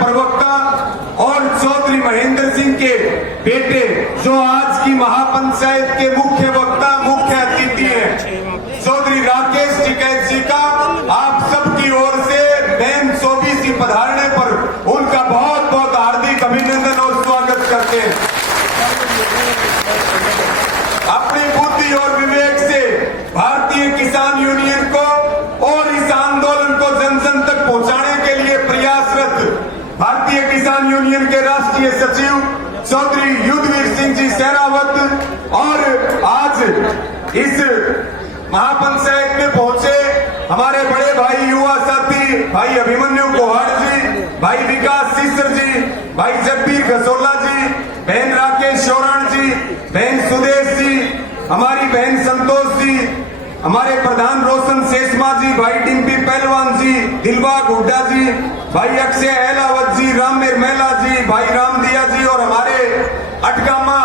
प्रवक्ता और चौधरी महेंद्र सिंह के बेटे जो आज की महापंचायत के मुख्य वक्ता मुख्य अतिथि हैं, चौधरी राकेश टिकैत जी का आप सबकी ओर से बहन चौबीसी पधारने पर उनका बहुत बहुत हार्दिक अभिनंदन और स्वागत करते हैं। अपनी बुद्धि और विवेक से भारतीय किसान यूनियन को और इस आंदोलन को जन जन तक पहुंचाने के लिए प्रयासरत भारतीय किसान यूनियन के राष्ट्रीय सचिव चौधरी युद्धवीर सिंह जी सहरावत और आज इस महापंचायत में पहुंचे हमारे बड़े भाई युवा साथी भाई अभिमन्यु कोहाड़ जी, भाई विकास सीसर जी, भाई जगबीर घसोला जी, बहन राकेश शौराण जी, बहन सुदेश जी, हमारी बहन संतोष जी, हमारे प्रधान रोशन शेषमा जी, भाई डिम्पी पहलवान जी, दिलबाग हुड्डा जी, भाई अक्षय अहलावत जी, राममेर मेला जी, भाई रामदिया जी और हमारे अटगामा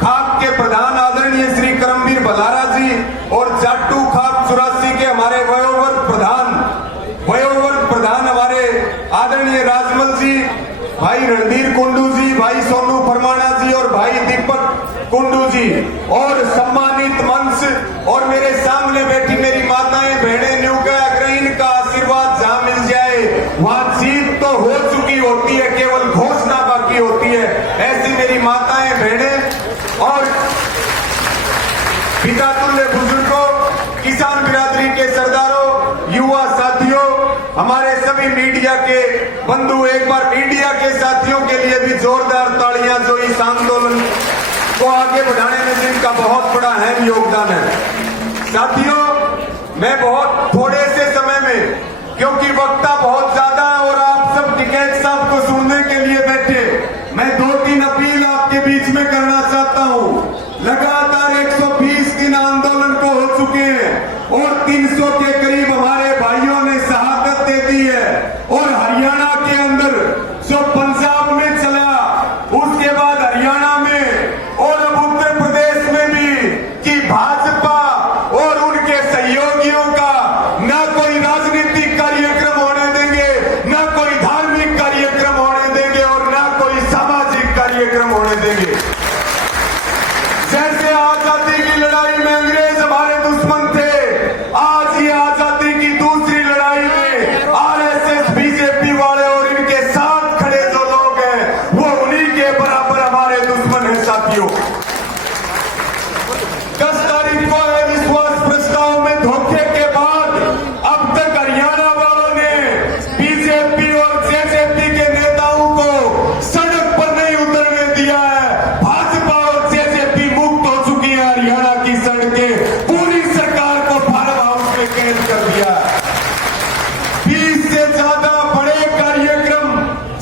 खाप के प्रधान आदरणीय श्री करमवीर बलारा जी और जाटू खाप 84 के हमारे वयोवर्ग प्रधान हमारे आदरणीय राजमल जी, भाई रणधीर कुंडू जी, भाई सोनू फरमाना जी और भाई दीपक कुंडू जी और सम्मानित मंच और मेरे सामने बैठी मेरी माताएं बहनें न्यू का अग्रहीन का आशीर्वाद जहां मिल जाए वहां जीत तो हो चुकी होती है, केवल घोषणा बाकी होती है। ऐसी मेरी माताएं बहनें और पिता तुल्य बुजुर्गों, किसान बिरादरी के सरदारों, युवा साथियों, हमारे सभी मीडिया के बंधु, एक बार मीडिया के साथियों के लिए भी जोरदार तालियां जो इस आंदोलन को आगे बढ़ाने में जिनका बहुत बड़ा अहम योगदान है। साथियों, मैं बहुत थोड़े से समय में, क्योंकि वक्ता बहुत ज्यादा है और आप सब टिकैत साहब को सुनने के लिए बैठे, मैं 2-3 अपील आपके बीच में करना चाहता हूं। लगातार 120 दिन आंदोलन को हो चुके हैं और 300 के करीब हमारे भाइयों ने शहादत दे दी है और हरियाणा के अंदर जो पंजाब में चला, उसके बाद हरियाणा में और अब उत्तर प्रदेश में भी कि भाजपा और उनके सहयोगियों का ना कोई राजनीतिक कार्यक्रम होने देंगे, ना कोई धार्मिक कार्यक्रम होने देंगे और ना कोई सामाजिक कार्यक्रम होने देंगे। जैसे आजादी की लड़ाई में अंग्रेज हमारे दुश्मन थे, आज ये आजादी की दूसरी लड़ाई में आरएसएस बीजेपी वाले और इनके साथ खड़े जो लोग हैं वो उन्हीं के बराबर हमारे दुश्मन हैं। साथियों, 10 तारीख को विश्वास प्रस्ताव में धोखे के बाद अब तक हरियाणा वालों ने बीजेपी और जेजेपी के नेताओं को सड़क पर नहीं उतरने दिया है। भाजपा और जेजेपी मुक्त हो चुकी है, हरियाणा की सड़कें पूरी सरकार को फार्म हाउस में कैद कर दिया। 20 से ज्यादा बड़े कार्यक्रम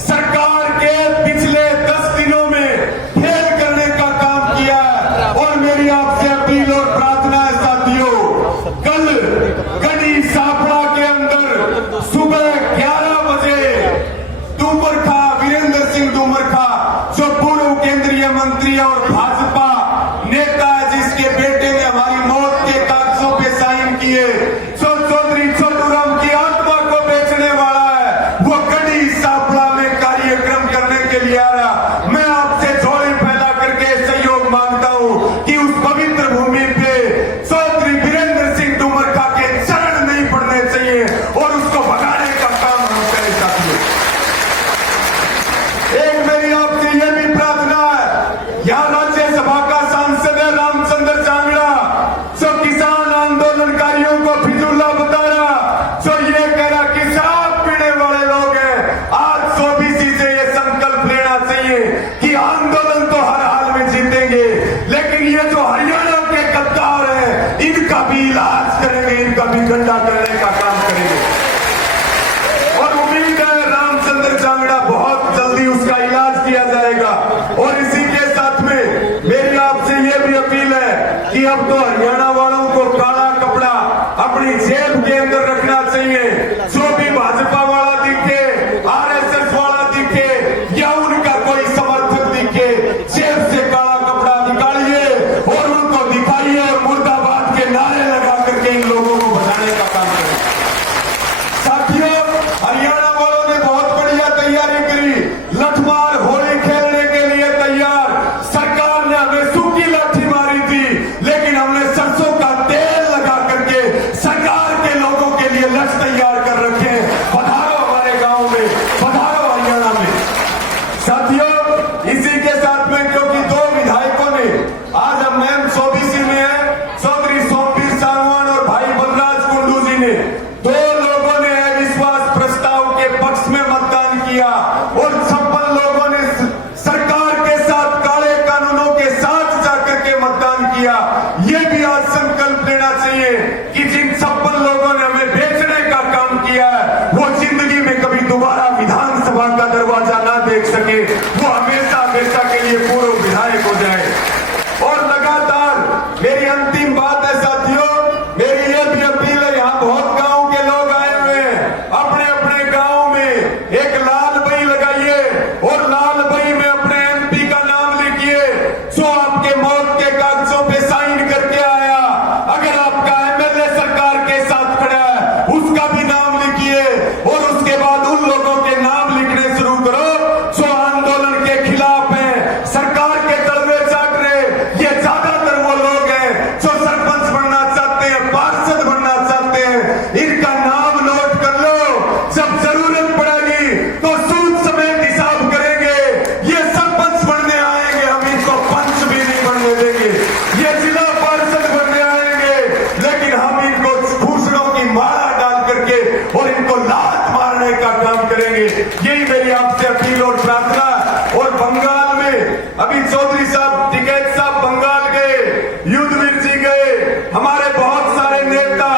सरकार के पिछले 10 दिनों में फेल करने का काम किया है और मेरी आपसे अपील और प्रार्थना है साथियों, कल गढ़ी सापड़ा के अंदर सुबह 11 बजे डूमरखा वीरेंद्र सिंह डूमरखा जो पूर्व केंद्रीय मंत्री और भाजपा नेता है, जिसके बेटे ने हमारी मौत के कागजों पे साइन किए, जो चौधरी छोटूराम की आत्मा को बेचने वाला है, वो गढ़ी सापड़ा में कार्यक्रम करने के लिए आ रहा। मैं आपसे झोली फैला करके सहयोग मांगता हूं कि उस पवित्र भूमि पे चौधरी वीरेंद्र सिंह डूमरखा के चरण नहीं पड़ने चाहिए और उसको भगाने का काम हम करें। साथियों, एक मेरी आपसे यह भी प्रार्थना है, यहाँ राज्यसभा का सांसद है रामचंद्र चांगड़ा, जो किसान आंदोलनकारियों को फिजूला बता रहा, जो ये कह रहा कि शराब पीने वाले लोग हैं। आज ओबीसी से ये संकल्प लेना चाहिए कि आंदोलन तो हर हाल में जीतेंगे, लेकिन ये जो हरियाणा के गद्दार हैं इनका भी इलाज करेंगे, इनका भी गंदा करने का काम करेंगे और उम्मीद है रामचंद्र चांगड़ा बहुत जल्दी उसका इलाज किया जाएगा। और इसी के साथ में मेरी आपसे ये भी अपील है कि अब तो हरियाणा वालों को काला कपड़ा अपनी जेब के अंदर रखना चाहिए। जो भी भाजपा वाला दिखे, आरएसएस वाला दिखे या उनका कोई समर्थक दिखे, जेब से काला कपड़ा निकालिए और उनको दिखाइए और मुर्दाबाद के नारे लगा करके इन लोगों को बचाने का काम करें। साथियों, हरियाणा वालों ने बहुत बढ़िया तैयारी करी। लठमार होली खेलने के लिए तैयार। सरकार ने हमें सूखी लाठी मारी थी, लेकिन हमने सरसों का तेल लगा करके सरकार के लोगों के लिए लठ तैयार कर रखे हैं। पधारो हमारे गांव में, पधारो हरियाणा में। साथियों, इसी के साथ में क्योंकि दो विधायकों ने आज हम मैम ओबीसी में है, चौधरी सोमवीर सांगवान और भाई बलराज कुंडू जी ने, दो लोगों ने अविश्वास प्रस्ताव के पक्ष में मतदान किया और 56 लोगों ने सरकार के साथ काले कानूनों के साथ जाकर के मतदान किया। ये भी आज संकल्प लेना चाहिए कि जिन 56 लोगों ने हमें बेचने का काम किया है, वो जिंदगी में कभी दोबारा विधानसभा का दरवाजा ना देख सके, वो हमेशा हमेशा के लिए पूर्व विधायक हो जाए। और लगातार मेरी अंतिम बात है साथियों, मेरी ये भी अपील है, यहाँ बहुत गांव के लोग आए हुए हैं, अपने अपने गांव में एक लाल बही लगाइए और लाल बही में अपने एमपी का नाम लिखिए जो आपके मौत के कागजों पे साइन करके आया। अगर आपका एमएलए सरकार के साथ खड़ा है, उसका भी नाम लिखिए और उसके बाद उन लोगों के नाम लिखने शुरू करो जो आंदोलन के खिलाफ हैं, सरकार के तलवे चाट रहे। ये ज्यादातर वो लोग हैं जो सरपंच बनना चाहते हैं, पार्षद बनना चाहते हैं। इनका नाम नोट कर लो, जब जरूरत पड़ेगी तो सूद समेत हिसाब करेंगे। ये सरपंच बनने आएंगे, हम इनको पंच भी नहीं बनने देंगे। ये जिला पार्षद बनने आएंगे, लेकिन हम इनको भूषणों की माला डाल करके और इनको लात मारने का काम करेंगे। यही मेरी आपसे अपील और प्रार्थना। और बंगाल में अभी चौधरी साहब, टिकैत साहब बंगाल गए, युद्धवीर जी गए, हमारे बहुत सारे नेता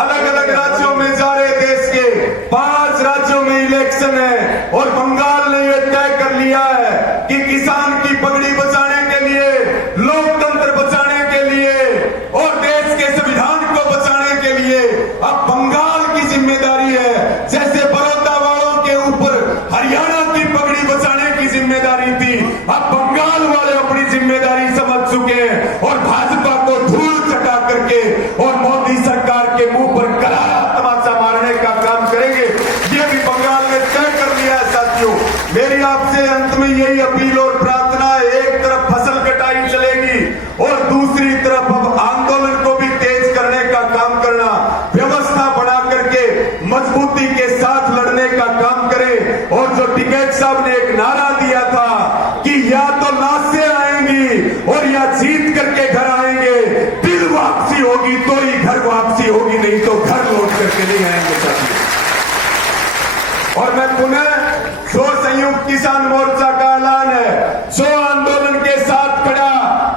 अलग अलग राज्यों में जा रहे। देश के 5 राज्यों में इलेक्शन है और बंगाल ने यह तय कर लिया है कि किसान की पगड़ी बचाने के लिए, लोकतंत्र बचाने के लिए और देश के संविधान को बचाने के लिए अब बंगाल की जिम्मेदारी है। जैसे बड़ौदा वालों के ऊपर हरियाणा की पगड़ी बचाने की जिम्मेदारी थी, अब बंगाल वाले अपनी जिम्मेदारी समझ चुके हैं और भाजपा को धूल चटा करके और मोदी सरकार के मुंह पर करारा तमाचा मारने का काम करेंगे। ये भी बंगाल ने तय कर लिया है साथियों। मेरी आपसे अंत में यही अपील और प्रार्थना है, एक तरफ फसल कटाई चलेगी और दूसरी तरफ अब आंदोलन को भी तेज करने का काम करना, व्यवस्था बना करके मजबूती के साथ लड़ने का काम करें। और जो टिकैत साहब ने एक नारा दिया था कि या तो लाशें आएंगी और या जीत करके घर आएंगे, दिल वापसी होगी तो ही घर वापसी होगी, नहीं तो घर लौट करके नहीं आएंगे साथियों। और मैं पुनः जो संयुक्त किसान मोर्चा का ऐलान है, जो आंदोलन के साथ खड़ा,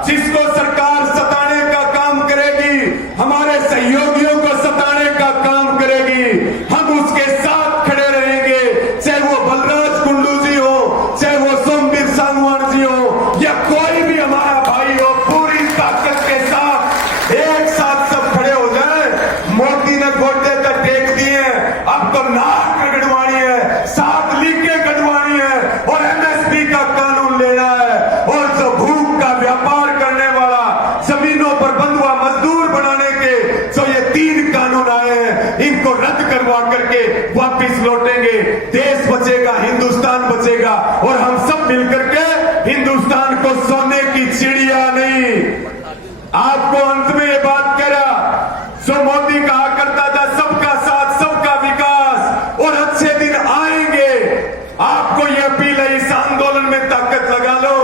जिसको सरकार सताने का काम करेगी, हमारे सहयोगियों को सताने का काम करेगी, हम उसके साथ खड़े रहेंगे। चाहे वो बलराज कुंडू जी हो, चाहे वो सोमवीर सांगवान जी हो, या कोई भी हमारा भाई हो, पूरी ताकत के साथ एक साथ सब खड़े हो जाए। मोदी ने गोटे तक टेक दिए, अब तो नाक गड़वानी है, साथ लिख के गड़वानी है और एमएसपी का कानून लेना है। और जो भूख का व्यापार करने वाला, जमीनों पर बंधुआ मजदूर बनाने के जो ये 3 कानून आए हैं, इनको रद्द करवा करके वापिस लौटेंगे। देश बचेगा, हिंदुस्तान बचेगा और हम सब मिलकर के हिंदुस्तान को सोने की चिड़िया नहीं। आपको अंत में ये बात कह रहा, जो मोदी कहा करता था सबका साथ सबका विकास और अच्छे दिन आएंगे। आपको ये अपील है, इस आंदोलन में ताकत लगा लो,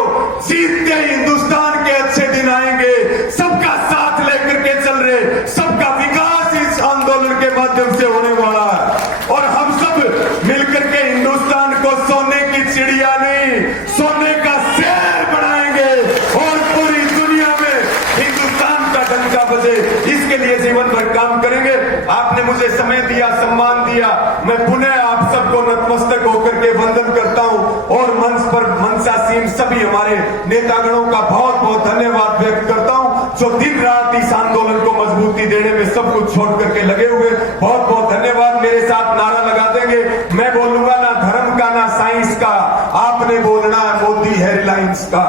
जीतते हिंदुस्तान के अच्छे दिन आएंगे। सबका साथ लेकर के चल रहे, सबका विकास इस आंदोलन के माध्यम से होने वाला है और हम सब मिलकर के हिंदुस्तान को सोने की चिड़िया नहीं, सोने का शहर बनाएंगे और पूरी दुनिया में हिंदुस्तान का डंका बजे। इसके लिए जीवन भर काम करेंगे। आपने मुझे समय दिया, सम्मान दिया, मैं पुनः आप सबको नतमस्तक होकर के वंदन करता हूं और मंच पर मंचासीन सभी हमारे नेतागणों का बहुत बहुत धन्यवाद व्यक्त करता हूं, जो दिन रात इस आंदोलन को मजबूती देने में सब कुछ छोड़ करके लगे हुए। बहुत बहुत धन्यवाद। मेरे साथ नारा लगा देंगे, मैं बोलूंगा ना धर्म का ना साइंस का, आपने बोलना है मोदी है रिलायंस का।